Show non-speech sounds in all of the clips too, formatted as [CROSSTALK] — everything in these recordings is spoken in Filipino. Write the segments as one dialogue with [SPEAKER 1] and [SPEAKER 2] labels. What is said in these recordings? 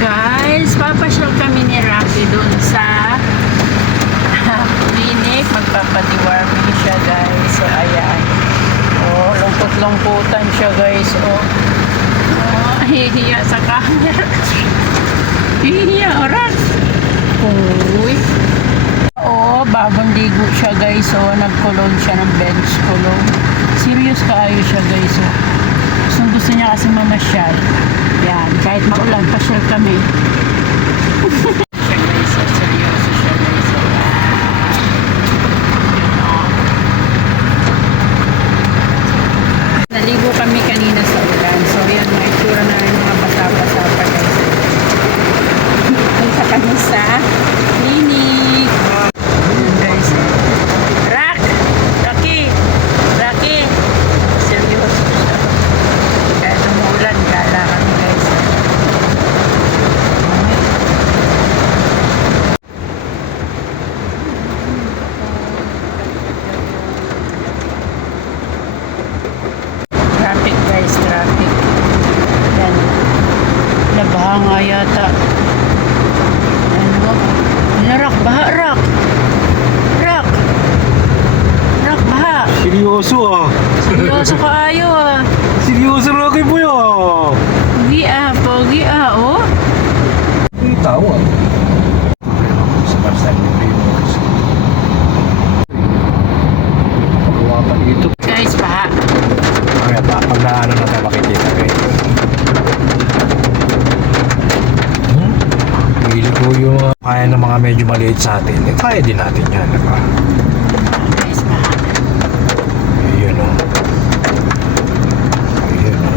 [SPEAKER 1] guys, papasyal kami ni Rocky doon sa [LAUGHS] clinic. Magpapatiwarming siya guys. So, ayan. Oh, lungkot-lungkutan siya guys. Oh, oh [LAUGHS] hihiya sa camera. [LAUGHS] hihiya, oras. Uy. Oh, bagong siya guys. Oh, nagkulong siya ng bench kulong. Serious kaayo siya guys. Oh. Gusto, niya kasi mamasyal. Yan, kahit maulan, pasyal kami. siya guys, oh, seryoso siya guys. Oh. Naligo kami kanina sa ulan. So, yan, mga itsura na yung mga basa-basa pa guys. Punta kami sa clinic. Ayan, guys. Rock! Rocky! Rocky! Seryoso siya. Kahit umuulan, gala kami guys. Traffic guys, traffic. Yan. Nabaha nga yata. Ano? Ano, Rak? Baha, Rak! Rak! Rak, baha!
[SPEAKER 2] Seryoso ah.
[SPEAKER 1] Seryoso ka ayo ah.
[SPEAKER 2] Seryoso lagi po yan.
[SPEAKER 1] Pogi ah, pogi ah, oh.
[SPEAKER 2] Hindi tawa. Sa Marsan ni dito.
[SPEAKER 1] Guys, baha.
[SPEAKER 2] Kaya ba, pag naano na tayo makikita kayo. Ko yung uh, kaya ng mga medyo maliit sa atin. Eh, kaya din natin yan.
[SPEAKER 1] Guys, baha.
[SPEAKER 2] Ayun o. Ayun o.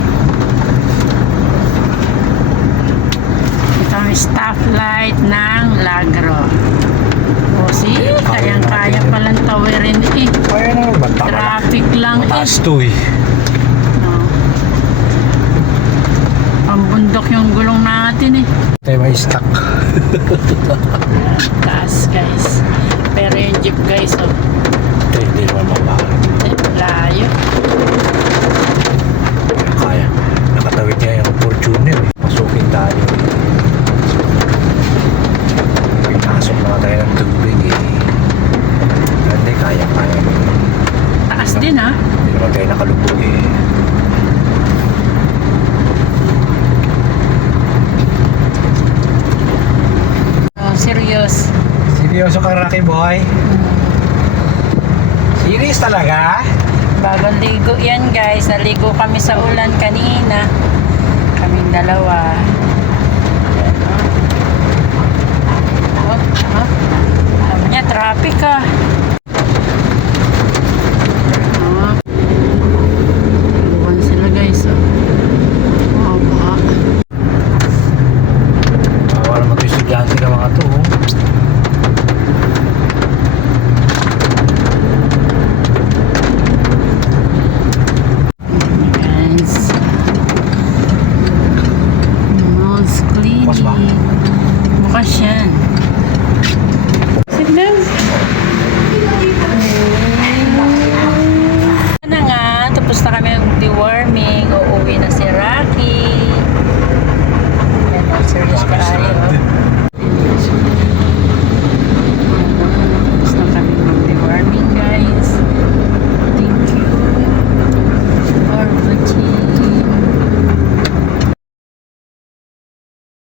[SPEAKER 1] Ito ang stoplight ng Lagro. O, see? Kayang-kaya palang tawirin eh.
[SPEAKER 2] Kaya na na.
[SPEAKER 1] Traffic lang eh.
[SPEAKER 2] Mataas to eh.
[SPEAKER 1] Pambundok yung gulong natin eh.
[SPEAKER 2] Tayo may stuck. [LAUGHS] [LAUGHS]
[SPEAKER 1] Taas guys. Pero yung jeep guys, oh,
[SPEAKER 2] Tayo hindi naman mabahan.
[SPEAKER 1] eh, layo.
[SPEAKER 2] Kaya. Nakatawid niya yung Fortuner. eh. Pasukin tayo. Pinasok na tayo ng tubig eh. Hindi, kaya, kaya.
[SPEAKER 1] Taas din ah.
[SPEAKER 2] Hindi naman tayo nakalubog eh.
[SPEAKER 1] Oh, serious.
[SPEAKER 2] Seryoso ka, Rocky Boy? Serious talaga?
[SPEAKER 1] Bagong ligo yan guys. Naligo kami sa ulan kanina. Kaming dalawa.